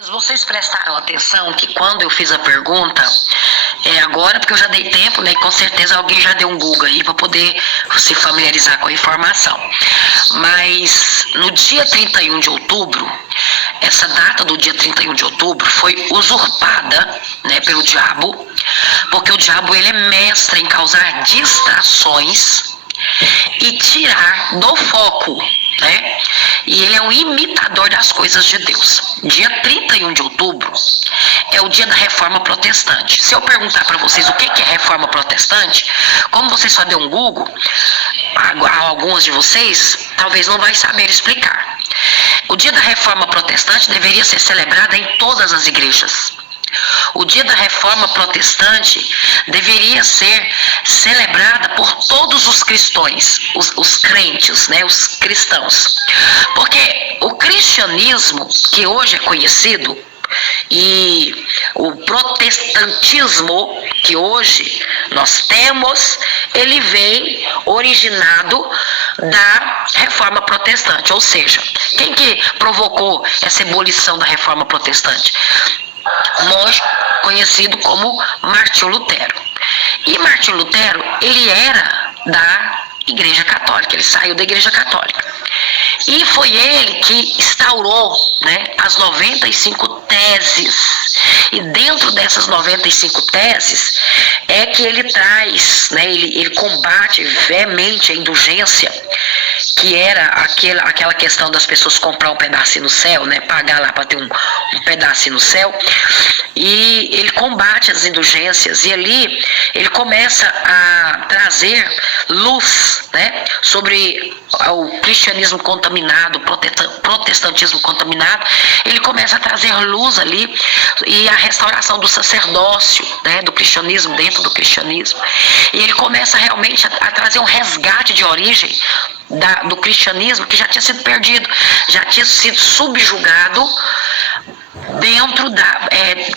Vocês prestaram atenção que quando eu fiz a pergunta, agora porque eu já dei tempo, né? E com certeza alguém já deu um Google aí para poder se familiarizar com a informação. Mas no dia 31 de outubro, essa data do dia 31 de outubro foi usurpada, né, pelo diabo, porque o diabo ele é mestre em causar distrações e tirar do foco, né? E ele é um imitador das coisas de Deus. Dia 31 de outubro é o dia da Reforma Protestante. Se eu perguntar para vocês o que é Reforma Protestante, como vocês só deu um Google, alguns de vocês talvez não vai saber explicar. O dia da Reforma Protestante deveria ser celebrado em todas as igrejas. O dia da Reforma Protestante deveria ser celebrada por todos os cristãos, os crentes, né, os cristãos. Porque o cristianismo, que hoje é conhecido, e o protestantismo que hoje nós temos, ele vem originado da Reforma Protestante. Ou seja, quem que provocou essa ebulição da Reforma Protestante? Monge conhecido como Martinho Lutero. E Martinho Lutero, ele era da Igreja Católica, ele saiu da Igreja Católica. E foi ele que instaurou, né, as 95 teses. E dentro dessas 95 teses é que ele traz, né, ele combate veemente a indulgência, que era aquela questão das pessoas comprar um pedacinho no céu, né, pagar lá para ter um pedacinho no céu. E ele combate as indulgências e ali ele começa a trazer luz, né, sobre o cristianismo contaminado, o protestantismo contaminado. Ele começa a trazer luz ali e a restauração do sacerdócio, né, do cristianismo, dentro do cristianismo. E ele começa realmente a trazer um resgate de origem do cristianismo que já tinha sido perdido, já tinha sido subjugado dentro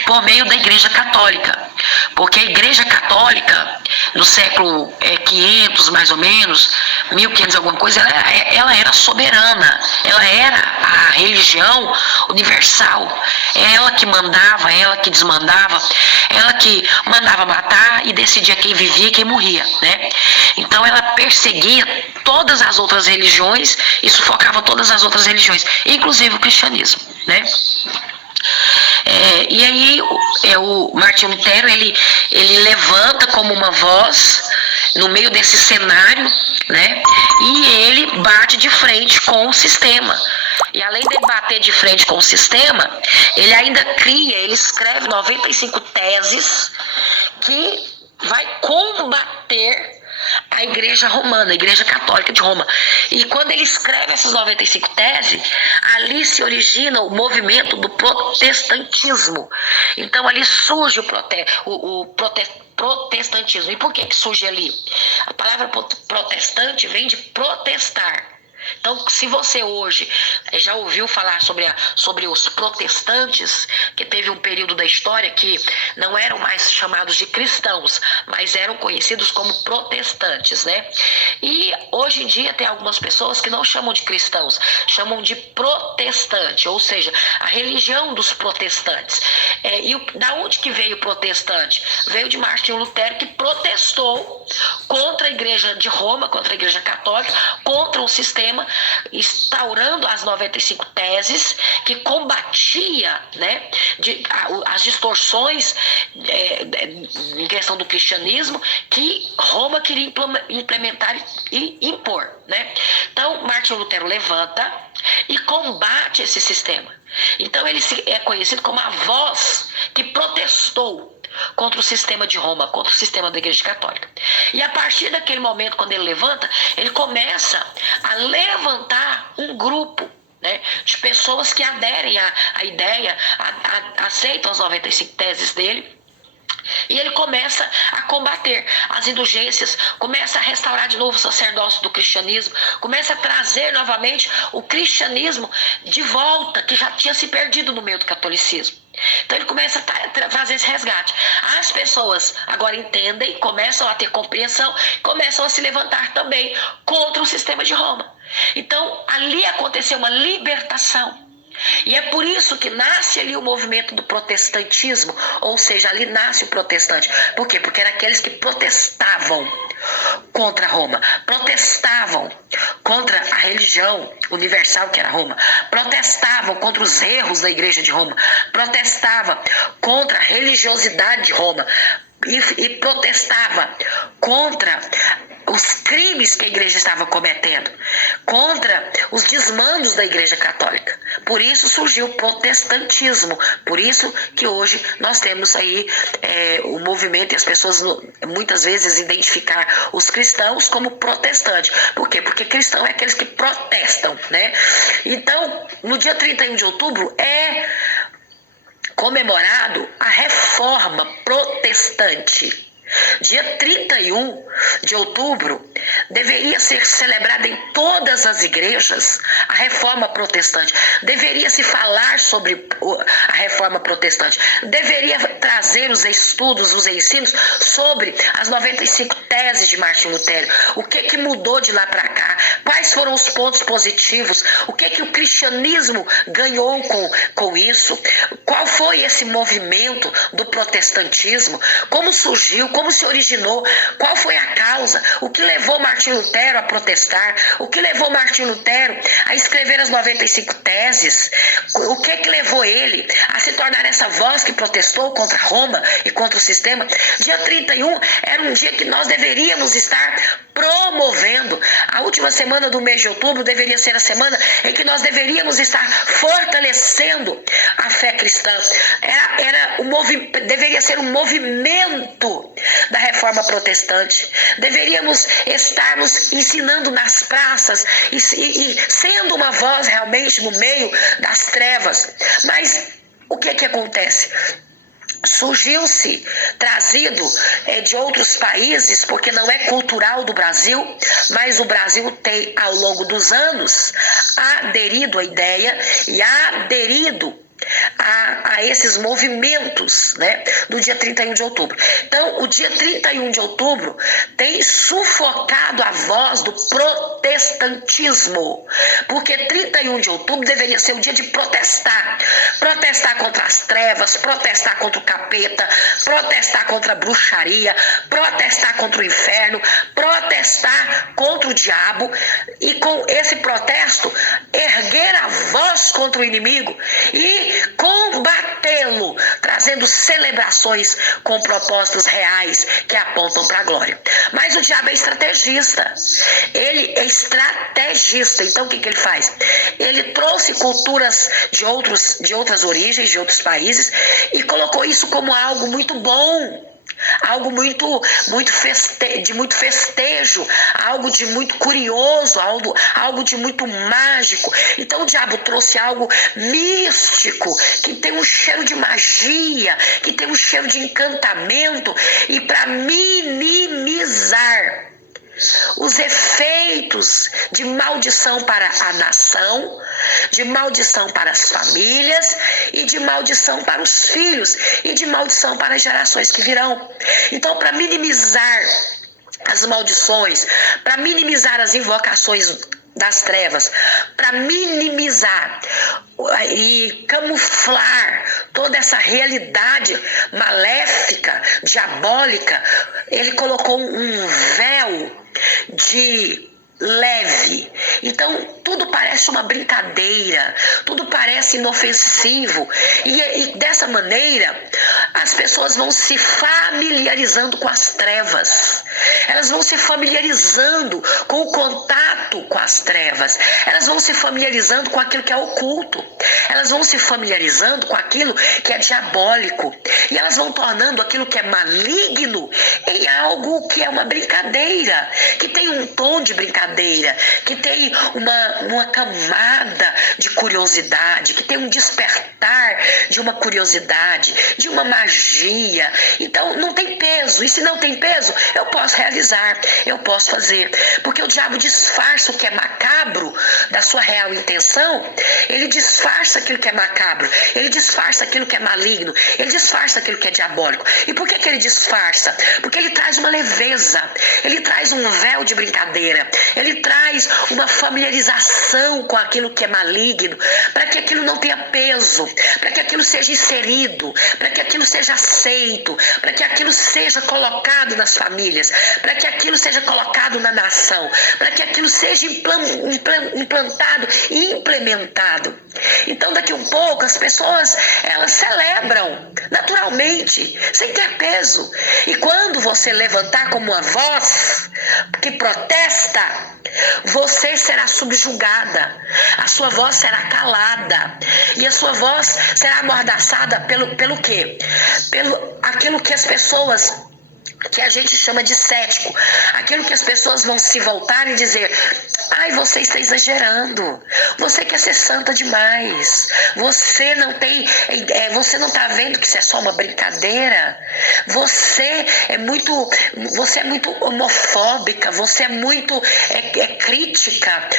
por meio da Igreja Católica. Porque a Igreja Católica, no século 500 mais ou menos, 1500 alguma coisa, ela era soberana, ela era a religião universal, ela que mandava, ela que desmandava, ela que mandava matar e decidia quem vivia e quem morria, né? Então ela perseguia todas as outras religiões e sufocava todas as outras religiões, inclusive o cristianismo, né? E aí o Martinho Lutero ele levanta como uma voz no meio desse cenário, né? E ele bate de frente com o sistema. E além de bater de frente com o sistema, ele ainda ele escreve 95 teses que vai combater a Igreja Romana, a Igreja Católica de Roma. E quando ele escreve essas 95 teses, ali se origina o movimento do protestantismo. Então ali surge o protestantismo. E por que surge ali? A palavra protestante vem de protestar. Então, se você hoje já ouviu falar sobre os protestantes, que teve um período da história que não eram mais chamados de cristãos, mas eram conhecidos como protestantes, né? E hoje em dia tem algumas pessoas que não chamam de cristãos, chamam de protestante, ou seja, a religião dos protestantes. Da onde que veio o protestante? Veio de Martinho Lutero, que protestou contra a Igreja de Roma, contra a Igreja Católica, contra um sistema, instaurando as 95 teses que combatia, né, as distorções em questão do cristianismo que Roma queria implementar e impor, né? Então Martinho Lutero levanta e combate esse sistema. Então ele é conhecido como a voz que protestou contra o sistema de Roma, contra o sistema da Igreja Católica. E a partir daquele momento, quando ele levanta, ele começa a levantar um grupo, né, de pessoas que aderem à ideia, aceitam as 95 teses dele. E ele começa a combater as indulgências, começa a restaurar de novo o sacerdócio do cristianismo, começa a trazer novamente o cristianismo de volta, que já tinha se perdido no meio do catolicismo. Então ele começa a fazer esse resgate. As pessoas agora entendem, começam a ter compreensão, começam a se levantar também contra o sistema de Roma. Então ali aconteceu uma libertação. E é por isso que nasce ali o movimento do protestantismo, ou seja, ali nasce o protestante. Por quê? Porque eram aqueles que protestavam contra Roma, protestavam contra a religião universal que era Roma, protestavam contra os erros da igreja de Roma, protestava contra a religiosidade de Roma e protestava contra os crimes que a igreja estava cometendo, contra os desmandos da igreja católica. Por isso surgiu o protestantismo, por isso que hoje nós temos aí o movimento, e as pessoas muitas vezes identificar os cristãos como protestantes. Por quê? Porque cristão é aqueles que protestam, né? Então, no dia 31 de outubro é comemorado a Reforma Protestante. Dia 31 de outubro deveria ser celebrada em todas as igrejas a Reforma Protestante. Deveria se falar sobre a Reforma Protestante. Deveria trazer os estudos, os ensinos sobre as 95 teses de Martim Lutero. O que mudou de lá para cá? Quais foram os pontos positivos? O que o cristianismo ganhou com isso? Qual foi esse movimento do protestantismo? Como surgiu? Como se originou? Qual foi a causa? O que levou Martim Lutero a protestar? O que levou Martim Lutero a escrever as 95 teses? O que levou ele a se tornar essa voz que protestou contra Roma e contra o sistema? Dia 31 era um dia que nós deveríamos estar promovendo. A última semana do mês de outubro deveria ser a semana em que nós deveríamos estar fortalecendo a fé cristã. Deveria ser um movimento da Reforma Protestante. Deveríamos estarmos ensinando nas praças e sendo uma voz realmente no meio das trevas. Mas o que acontece? Surgiu-se, trazido de outros países, porque não é cultural do Brasil, mas o Brasil tem, ao longo dos anos, aderido à ideia e aderido a esses movimentos, né, do dia 31 de outubro. Então, o dia 31 de outubro tem sufocado a voz do protestantismo, porque 31 de outubro deveria ser o dia de protestar. Protestar contra as trevas, protestar contra o capeta, protestar contra a bruxaria, protestar contra o inferno, protestar contra o diabo e, com esse protesto, erguer a voz contra o inimigo e combatê-lo, trazendo celebrações com propósitos reais que apontam para a glória. Mas o diabo é estrategista. Ele é estrategista. Então o que ele faz? Ele trouxe culturas de outras origens, de outros países, e colocou isso como algo muito bom. Algo de muito festejo, algo de muito curioso, algo de muito mágico. Então o diabo trouxe algo místico, que tem um cheiro de magia, que tem um cheiro de encantamento, e para minimizar os efeitos de maldição para a nação, de maldição para as famílias e de maldição para os filhos e de maldição para as gerações que virão. Então, para minimizar as maldições, para minimizar as invocações das trevas, para minimizar e camuflar toda essa realidade maléfica, diabólica, ele colocou um véu de leve. Então tudo parece uma brincadeira, tudo parece inofensivo, e dessa maneira as pessoas vão se familiarizando com as trevas, elas vão se familiarizando com o contato com as trevas, elas vão se familiarizando com aquilo que é oculto, elas vão se familiarizando com aquilo que é diabólico, e elas vão tornando aquilo que é maligno em algo que é uma brincadeira, que tem um tom de brincadeira, que tem uma camada de curiosidade, que tem um despertar de uma curiosidade, de uma magia. Então não tem peso, e se não tem peso, eu posso realizar, eu posso fazer, porque o diabo disfarça o que é macabro da sua real intenção, ele disfarça disfarça aquilo que é macabro, ele disfarça aquilo que é maligno, ele disfarça aquilo que é diabólico. E por que ele disfarça? Porque ele traz uma leveza, ele traz um véu de brincadeira, ele traz uma familiarização com aquilo que é maligno, para que aquilo não tenha peso, para que aquilo seja inserido, para que aquilo seja aceito, para que aquilo seja colocado nas famílias, para que aquilo seja colocado na nação, para que aquilo seja implantado e implementado. Então, daqui um pouco, as pessoas, elas celebram naturalmente, sem ter peso. E quando você levantar como uma voz que protesta, você será subjugada, a sua voz será calada, e a sua voz será amordaçada pelo quê? Pelo aquilo que as pessoas, que a gente chama de cético, aquilo que as pessoas vão se voltar e dizer: ai, você está exagerando, você quer ser santa demais, você não está vendo que isso é só uma brincadeira, você é muito homofóbica, você é muito crítica,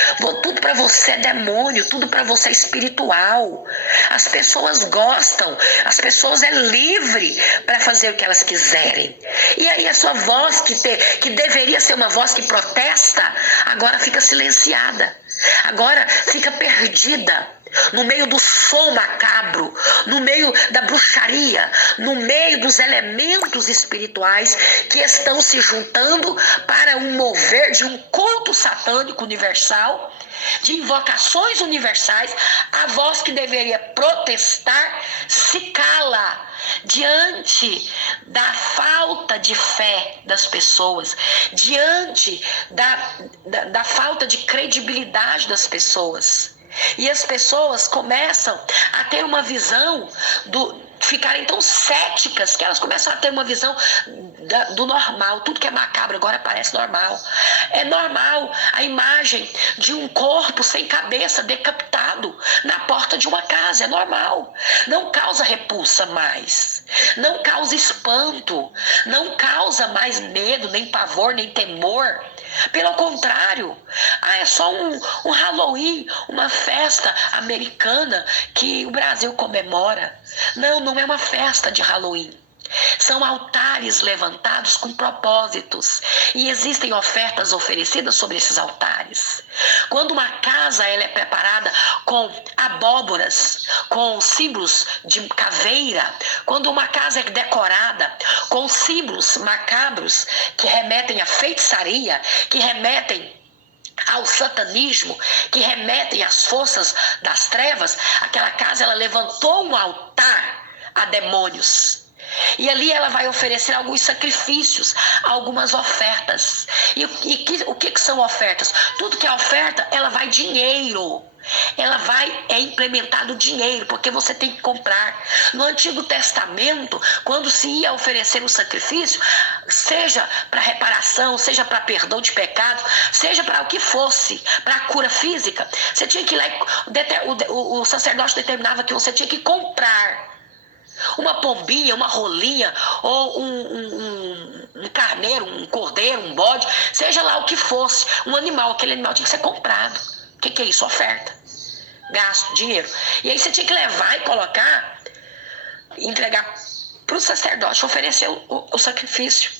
tudo para você é demônio, tudo para você é espiritual. As pessoas gostam, as pessoas é livre para fazer o que elas quiserem. E aí a sua voz, que deveria ser uma voz que protesta, agora fica silenciada, agora fica perdida no meio do som macabro, no meio da bruxaria, no meio dos elementos espirituais que estão se juntando para um mover de um culto satânico universal, de invocações universais. A voz que deveria protestar se cala diante da falta de fé das pessoas, diante da falta de credibilidade das pessoas. E as pessoas começam a ter uma visão ficarem tão céticas que elas começam a ter uma visão do normal. Tudo que é macabro agora parece normal. É normal a imagem de um corpo sem cabeça, decapitado, na porta de uma casa. É normal. Não causa repulsa mais. Não causa espanto. Não causa mais medo, nem pavor, nem temor. Pelo contrário, é só um Halloween, uma festa americana que o Brasil comemora. Não é uma festa de Halloween. São altares levantados com propósitos, e existem ofertas oferecidas sobre esses altares. Quando uma casa ela é preparada com abóboras, com símbolos de caveira, quando uma casa é decorada com símbolos macabros que remetem à feitiçaria, que remetem ao satanismo, que remetem às forças das trevas, aquela casa ela levantou um altar a demônios. E ali ela vai oferecer alguns sacrifícios, algumas ofertas. E o que são ofertas? Tudo que é oferta, ela vai dinheiro. É implementado dinheiro, porque você tem que comprar. No Antigo Testamento, quando se ia oferecer um sacrifício, seja para reparação, seja para perdão de pecado, seja para o que fosse, para a cura física, você tinha que ir lá, o sacerdote determinava que você tinha que comprar uma pombinha, uma rolinha, ou um carneiro, um cordeiro, um bode, seja lá o que fosse, um animal, aquele animal tinha que ser comprado. O que é isso? Oferta. Gasto, dinheiro. E aí você tinha que levar e colocar, entregar para o sacerdote, oferecer o sacrifício.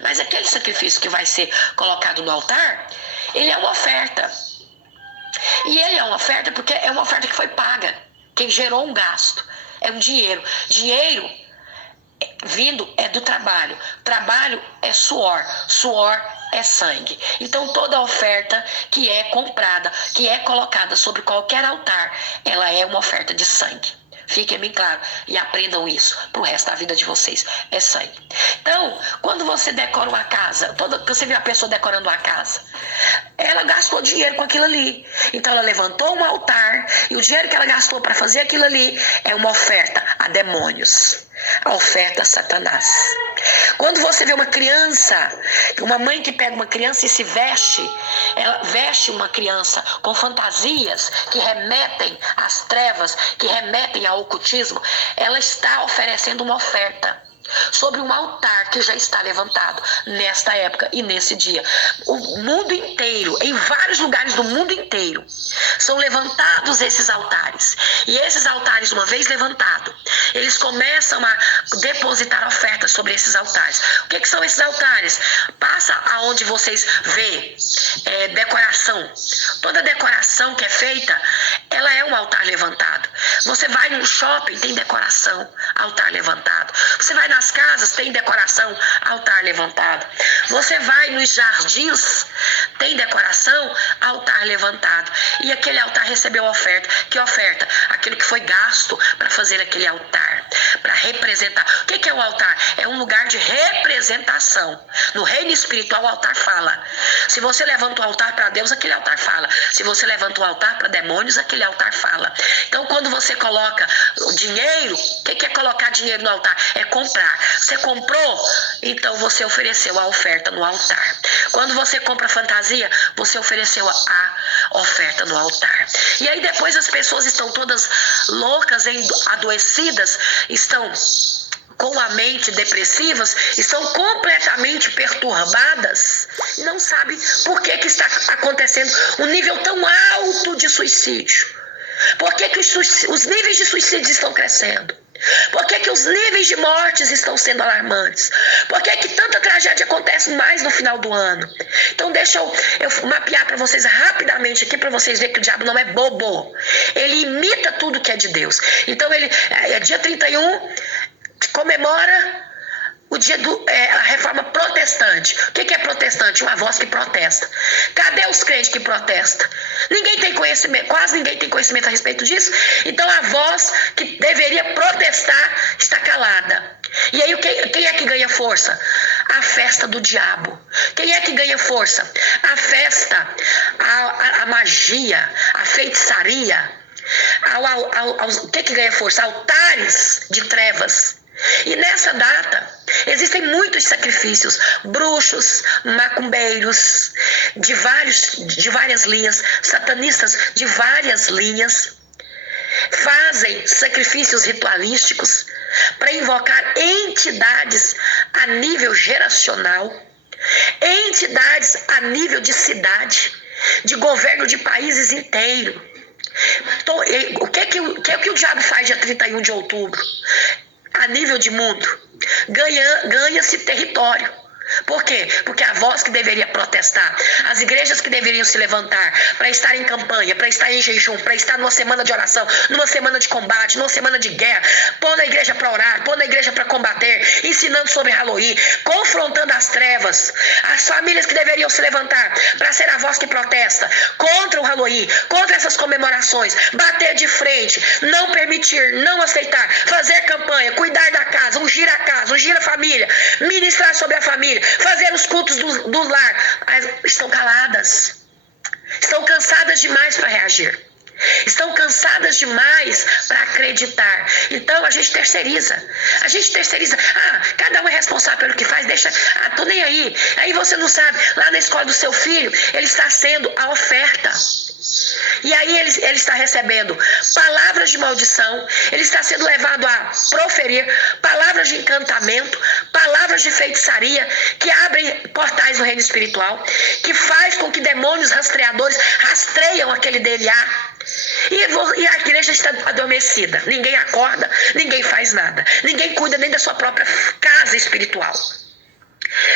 Mas aquele sacrifício que vai ser colocado no altar, ele é uma oferta. E ele é uma oferta porque é uma oferta que foi paga, que gerou um gasto. É um dinheiro. Dinheiro vindo é do trabalho. Trabalho é suor. Suor é sangue. Então toda oferta que é comprada, que é colocada sobre qualquer altar, ela é uma oferta de sangue. Fiquem bem claro e aprendam isso pro resto da vida de vocês. É sangue. Então, quando você decora uma casa, você vê a pessoa decorando uma casa, ela gastou dinheiro com aquilo ali. Então ela levantou um altar e o dinheiro que ela gastou para fazer aquilo ali é uma oferta a demônios. A oferta a Satanás. Quando você vê uma criança, uma mãe que pega uma criança e se veste, ela veste uma criança com fantasias que remetem às trevas, que remetem ao ocultismo, ela está oferecendo uma oferta. sobre um altar que já está levantado nesta época e nesse dia. O mundo inteiro, em vários lugares do mundo inteiro, são levantados esses altares. E esses altares, uma vez levantados, eles começam a depositar ofertas sobre esses altares. O que são esses altares? Passa aonde vocês vê decoração. Toda decoração que é feita, ela é um altar levantado. Você vai no shopping, tem decoração, altar levantado. Você vai nas casas, tem decoração, altar levantado. Você vai nos jardins, tem decoração, altar levantado. E aquele altar recebeu oferta. Que oferta? Aquilo que foi gasto para fazer aquele altar, para representar. O que é o altar? É um lugar de representação. No reino espiritual, o altar fala. Se você levanta o altar para Deus, aquele altar fala. Se você levanta o altar para demônios, aquele altar fala. Então, quando você coloca o dinheiro, o que é colocar dinheiro no altar? É comprar. Você comprou, então você ofereceu a oferta no altar. Quando você compra fantasia, você ofereceu a oferta no altar. E aí depois as pessoas estão todas loucas, adoecidas, estão com a mente depressivas, estão completamente perturbadas e não sabem por que está acontecendo um nível tão alto de suicídio. Por que os níveis de suicídio estão crescendo? Por que os níveis de mortes estão sendo alarmantes? Por que tanta tragédia acontece mais no final do ano? Então deixa eu mapear para vocês rapidamente aqui, para vocês verem que o diabo não é bobo. Ele imita tudo que é de Deus. Então ele dia 31 comemora o dia a reforma protestante. O que é protestante? Uma voz que protesta. Cadê os crentes que protestam? Ninguém tem conhecimento, quase ninguém tem conhecimento a respeito disso. Então a voz que deveria protestar está calada. E aí quem é que ganha força? A festa do diabo. Quem é que ganha força? A festa, a magia, a feitiçaria. O que ganha força? Altares de trevas. E nessa data existem muitos sacrifícios, bruxos, macumbeiros de várias linhas, satanistas de várias linhas, fazem sacrifícios ritualísticos para invocar entidades a nível geracional, entidades a nível de cidade, de governo de países inteiros. Então, o que o diabo faz dia 31 de outubro? A nível de mundo, ganha-se território. Por quê? Porque a voz que deveria protestar, as igrejas que deveriam se levantar para estar em campanha, para estar em jejum, para estar numa semana de oração, numa semana de combate, numa semana de guerra, pôr na igreja para orar, pôr na igreja para combater, ensinando sobre Halloween, confrontando as trevas, as famílias que deveriam se levantar para ser a voz que protesta contra o Halloween, contra essas comemorações, bater de frente, não permitir, não aceitar, fazer campanha, cuidar da casa, ungir a família, ministrar sobre a família, fazer os cultos do lar, estão caladas, estão cansadas demais para reagir, estão cansadas demais para acreditar. Então a gente terceiriza, cada um é responsável pelo que faz, tô nem aí você não sabe, lá na escola do seu filho, ele está sendo a oferta. E aí ele está recebendo palavras de maldição, ele está sendo levado a proferir palavras de encantamento, palavras de feitiçaria, que abrem portais do reino espiritual, que faz com que demônios rastreadores rastreiam aquele DNA. E a igreja está adormecida, ninguém acorda, ninguém faz nada, ninguém cuida nem da sua própria casa espiritual.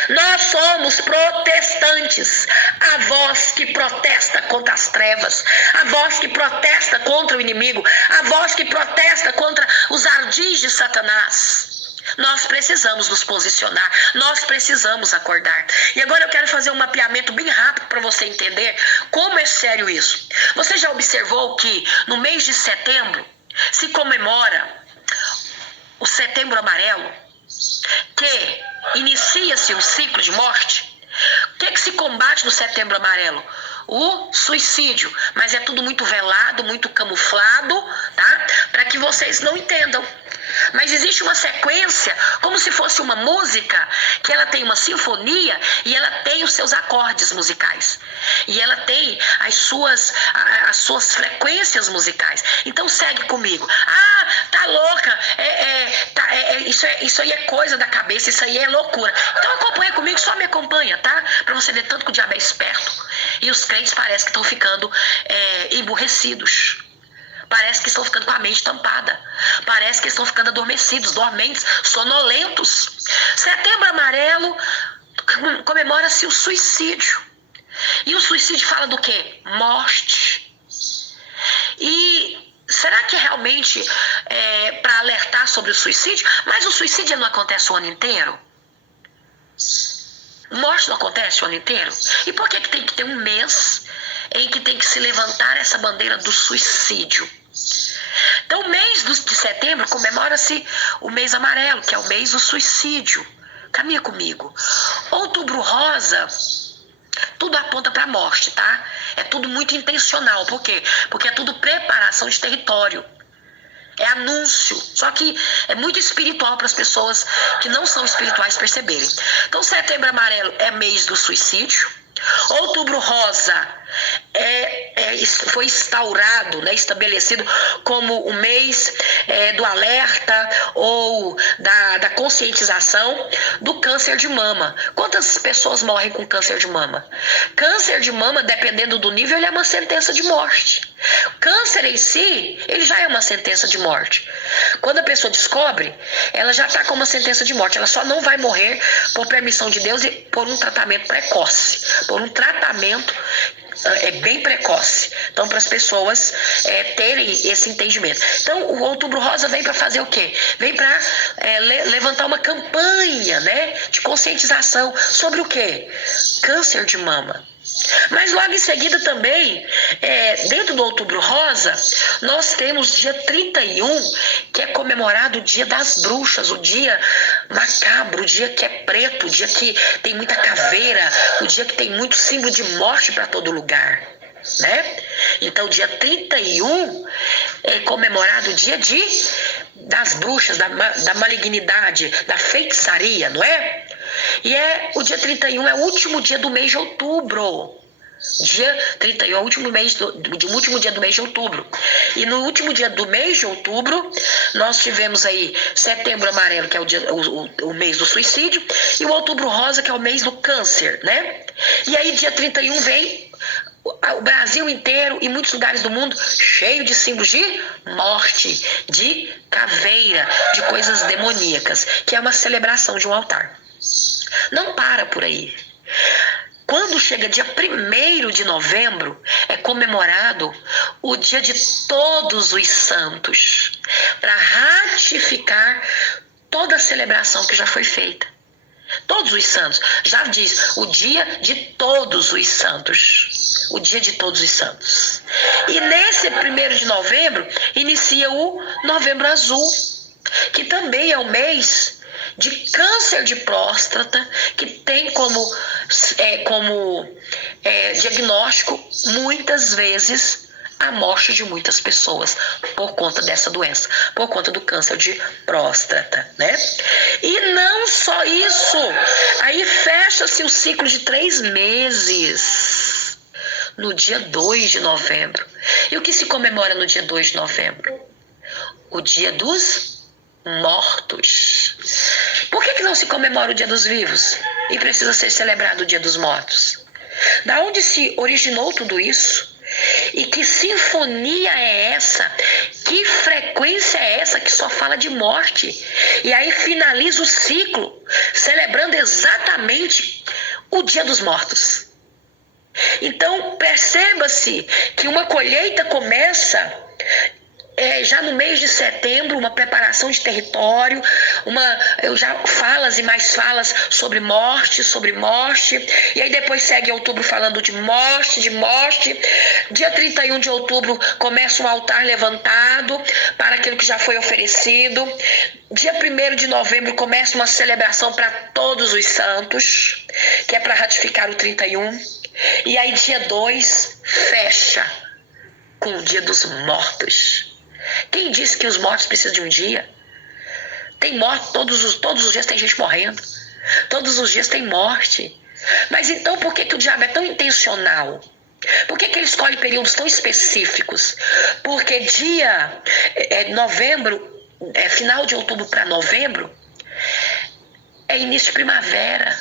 Nós somos protestantes, a voz que protesta contra as trevas, a voz que protesta contra o inimigo, a voz que protesta contra os ardis de Satanás. Nós precisamos nos posicionar, nós precisamos acordar. E agora eu quero fazer um mapeamento bem rápido para você entender como é sério isso. Você já observou que no mês de setembro se comemora o Setembro Amarelo, que inicia-se um ciclo de morte? O que se combate no Setembro Amarelo? O suicídio, mas é tudo muito velado, muito camuflado, tá? Para que vocês não entendam. Mas existe uma sequência, como se fosse uma música, que ela tem uma sinfonia e ela tem os seus acordes musicais. E ela tem as suas frequências musicais. Então segue comigo. Tá louca, Isso aí é coisa da cabeça, isso aí é loucura. Então acompanha comigo, só me acompanha, tá? Pra você ver tanto que o diabo é esperto. E os crentes parecem que estão ficando emburrecidos. Parece que estão ficando com a mente tampada. Parece que estão ficando adormecidos, dormentes, sonolentos. Setembro Amarelo comemora-se o suicídio. E o suicídio fala do quê? Morte. E será que realmente é para alertar sobre o suicídio? Mas o suicídio não acontece o ano inteiro? Morte não acontece o ano inteiro? E por que tem que ter um mês em que tem que se levantar essa bandeira do suicídio? Então, o mês de setembro comemora-se o mês amarelo, que é o mês do suicídio. Caminha comigo. Outubro rosa, tudo aponta para a morte, tá? É tudo muito intencional. Por quê? Porque é tudo preparação de território. É anúncio. Só que é muito espiritual para as pessoas que não são espirituais perceberem. Então, setembro amarelo é mês do suicídio. Outubro rosa foi instaurado, né, estabelecido como o mês do alerta ou da conscientização do câncer de mama. Quantas pessoas morrem com câncer de mama? Câncer de mama, dependendo do nível, ele é uma sentença de morte. Câncer em si, ele já é uma sentença de morte. Quando a pessoa descobre, ela já está com uma sentença de morte. Ela só não vai morrer por permissão de Deus e por um tratamento precoce. Por um tratamento bem precoce. Então, para as pessoas terem esse entendimento. Então, o Outubro Rosa vem para fazer o quê? Vem para levantar uma campanha, né, de conscientização sobre o quê? Câncer de mama. Mas logo em seguida também, dentro do Outubro Rosa, nós temos dia 31, que é comemorado o Dia das Bruxas, o dia macabro, o dia que é preto, o dia que tem muita caveira, o dia que tem muito símbolo de morte para todo lugar, né? Então, dia 31 é comemorado o dia das bruxas, da malignidade, da feitiçaria, não é? E o dia 31 é o último dia do mês de outubro. Dia 31 é o último dia do mês de outubro. E no último dia do mês de outubro, nós tivemos aí setembro amarelo, que é o mês do suicídio, e o outubro rosa, que é o mês do câncer, né? E aí dia 31 vem o Brasil inteiro e muitos lugares do mundo cheio de símbolos de morte, de caveira, de coisas demoníacas, que é uma celebração de um altar. Não para por aí. Quando chega dia 1º de novembro, é comemorado o Dia de Todos os Santos, para ratificar toda a celebração que já foi feita. Todos os santos. Já diz, o Dia de Todos os Santos. O Dia de Todos os Santos. E nesse 1º de novembro, inicia o Novembro Azul, que também é o mês de câncer de próstata, que tem como diagnóstico, muitas vezes, a morte de muitas pessoas por conta dessa doença, por conta do câncer de próstata, né? E não só isso, aí fecha-se o ciclo de 3 meses, no dia 2 de novembro. E o que se comemora no dia 2 de novembro? O Dia dos Mortos. Por que não se comemora o Dia dos Vivos e precisa ser celebrado o Dia dos Mortos? Da onde se originou tudo isso? E que sinfonia é essa? Que frequência é essa que só fala de morte? E aí finaliza o ciclo celebrando exatamente o Dia dos Mortos. Então perceba-se que uma colheita começa já no mês de setembro, uma preparação de território, falas e mais falas sobre morte, e aí depois segue outubro falando de morte. Dia 31 de outubro começa um altar levantado para aquilo que já foi oferecido. Dia 1º de novembro começa uma celebração para todos os santos, que é para ratificar o 31. E aí dia 2 fecha com o Dia dos Mortos. Quem disse que os mortos precisam de um dia? Tem morte, todos os dias tem gente morrendo. Todos os dias tem morte. Mas então por que o diabo é tão intencional? Por que ele escolhe períodos tão específicos? Porque novembro, final de outubro para novembro, é início de primavera,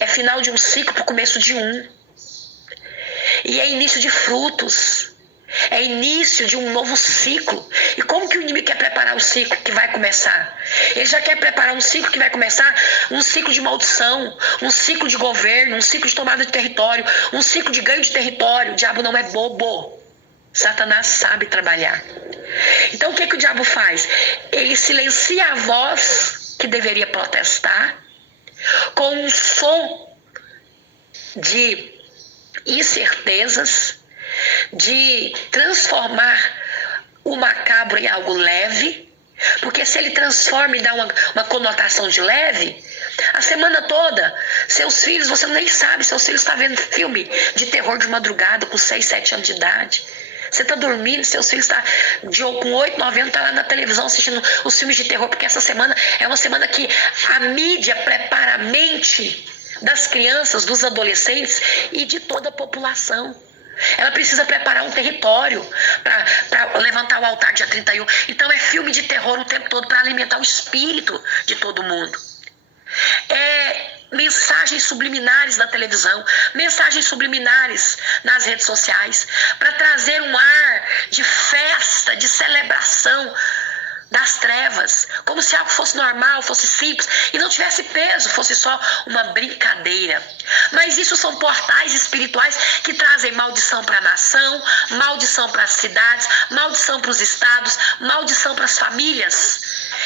é final de um ciclo para o começo de um. E é início de frutos, é início de um novo ciclo. E como que o inimigo quer preparar o ciclo que vai começar? Ele já quer preparar um ciclo que vai começar, um ciclo de maldição, um ciclo de governo, um ciclo de tomada de território, um ciclo de ganho de território. O diabo não é bobo. Satanás sabe trabalhar. Então o que o diabo faz? Ele silencia a voz que deveria protestar com um som de incertezas, de transformar o macabro em algo leve, porque se ele transforma e dá uma conotação de leve, a semana toda, seus filhos, você nem sabe, seus filhos estão vendo filme de terror de madrugada com 6, 7 anos de idade. Você está dormindo, seus filhos estão com 8, 9 anos, tá lá na televisão assistindo os filmes de terror, porque essa semana é uma semana que a mídia prepara a mente das crianças, dos adolescentes e de toda a população. Ela precisa preparar um território para levantar o altar dia 31. Então é filme de terror o tempo todo para alimentar o espírito de todo mundo. É mensagens subliminares na televisão, mensagens subliminares nas redes sociais, para trazer um ar de festa, de celebração das trevas, como se algo fosse normal, fosse simples e não tivesse peso, fosse só uma brincadeira. Mas isso são portais espirituais que trazem maldição para a nação, maldição para as cidades, maldição para os estados, maldição para as famílias.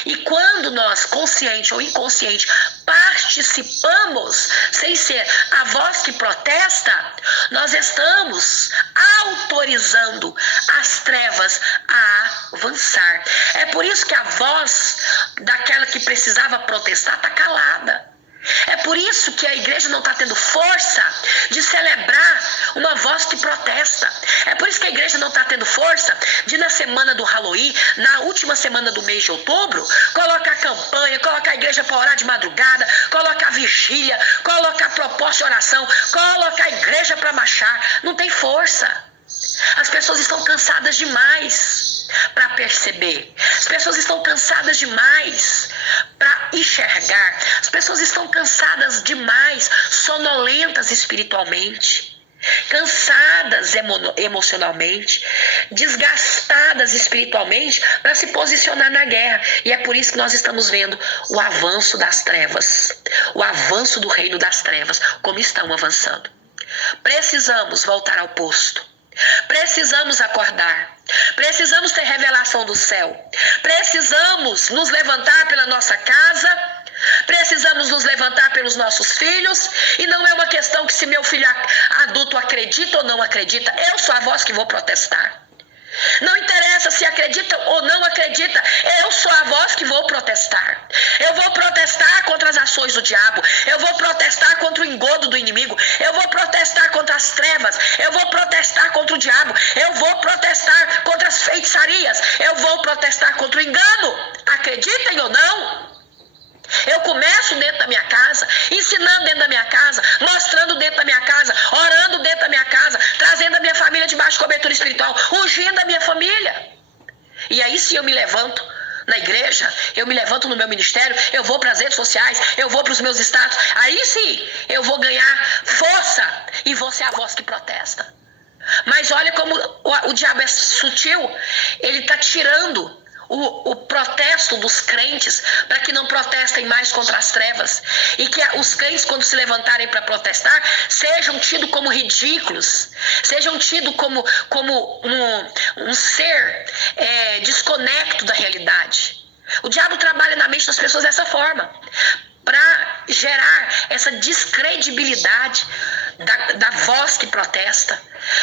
E quando nós, consciente ou inconsciente, participamos, sem ser a voz que protesta, nós estamos autorizando as trevas a avançar. É por isso que a voz daquela que precisava protestar está calada. É por isso que a igreja não está tendo força de celebrar uma voz que protesta. É por isso que a igreja não está tendo força de, na semana do Halloween, na última semana do mês de outubro, colocar campanha, colocar a igreja para orar de madrugada, colocar vigília, colocar proposta de oração, colocar a igreja para marchar. Não tem força. As pessoas estão cansadas demais para perceber. As pessoas estão cansadas demais para enxergar. As pessoas estão cansadas demais, sonolentas espiritualmente, cansadas emocionalmente, desgastadas espiritualmente para se posicionar na guerra. E é por isso que nós estamos vendo o avanço das trevas, o avanço do reino das trevas, como estão avançando. Precisamos voltar ao posto. Precisamos acordar, precisamos ter revelação do céu, precisamos nos levantar pela nossa casa, precisamos nos levantar pelos nossos filhos. E não é uma questão que se meu filho adulto acredita ou não acredita, eu sou a voz que vou protestar. Não interessa se acredita ou não acredita, eu sou a voz que vou protestar. Eu vou protestar contra as ações do diabo, eu vou protestar contra o engodo do inimigo, eu vou protestar contra as trevas, eu vou protestar contra o diabo, eu vou protestar contra as feitiçarias, eu vou protestar contra o engano. Acreditem ou não, eu começo dentro da minha casa, ensinando dentro da minha casa, mostrando dentro da minha casa, orando dentro da minha casa, trazendo a minha família debaixo de cobertura espiritual, ungindo a minha família. E aí sim eu me levanto na igreja, eu me levanto no meu ministério, eu vou para as redes sociais, eu vou para os meus status, aí sim eu vou ganhar força e vou ser a voz que protesta. Mas olha como o diabo é sutil, ele está tirando o protesto dos crentes para que não protestem mais contra as trevas, e que os crentes, quando se levantarem para protestar, sejam tidos como ridículos, sejam tidos como um ser desconecto da realidade. O diabo trabalha na mente das pessoas dessa forma, para gerar essa descredibilidade da voz que protesta.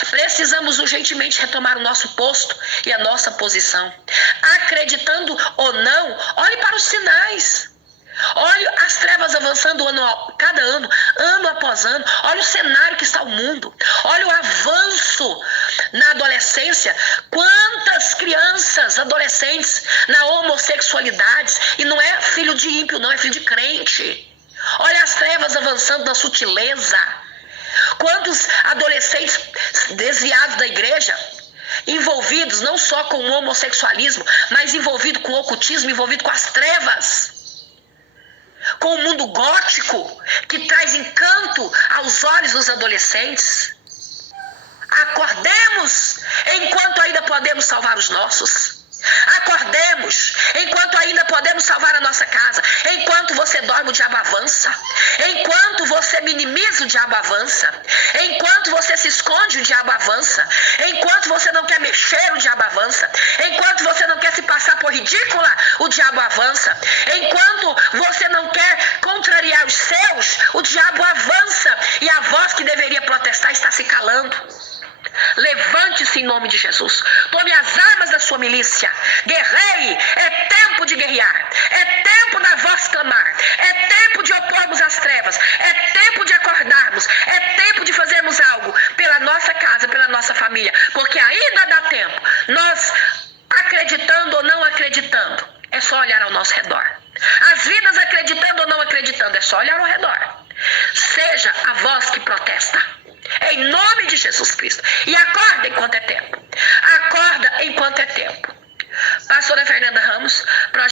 Precisamos urgentemente retomar o nosso posto e a nossa posição. Acreditando ou não, olhe para os sinais. Olhe as trevas avançando cada ano, ano após ano. Olha o cenário que está o mundo. Olha o avanço na adolescência. Quantas crianças, adolescentes na homossexualidade. E não é filho de ímpio, não, é filho de crente. Olha as trevas avançando na sutileza. Quantos adolescentes desviados da igreja, envolvidos não só com o homossexualismo, mas envolvidos com o ocultismo, envolvidos com as trevas. com o mundo gótico, que traz encanto aos olhos dos adolescentes. Acordemos enquanto ainda podemos salvar os nossos. Acordemos enquanto ainda podemos salvar a nossa casa. Enquanto você dorme, o diabo avança. Enquanto você minimiza, o diabo avança. Enquanto você se esconde, o diabo avança. Enquanto você não quer mexer, o diabo avança. Enquanto você não quer se passar por ridícula, o diabo avança. Enquanto você não quer contrariar os seus, o diabo avança. E a voz que deveria protestar está se calando. Levante-se em nome de Jesus. Tome as armas da sua milícia. Guerreie. É tempo de guerrear. É tempo da voz clamar. É tempo de opormos as trevas. É tempo de acordarmos. É tempo de fazermos algo pela nossa casa, pela nossa família. Porque ainda dá tempo. Nós, acreditando ou não acreditando, é só olhar ao nosso redor. As vidas acreditando ou não acreditando, é só olhar ao redor. Seja a voz que protesta. Em nome de Jesus Cristo. E acorda enquanto é tempo. Acorda enquanto é tempo. Pastora Fernanda Ramos,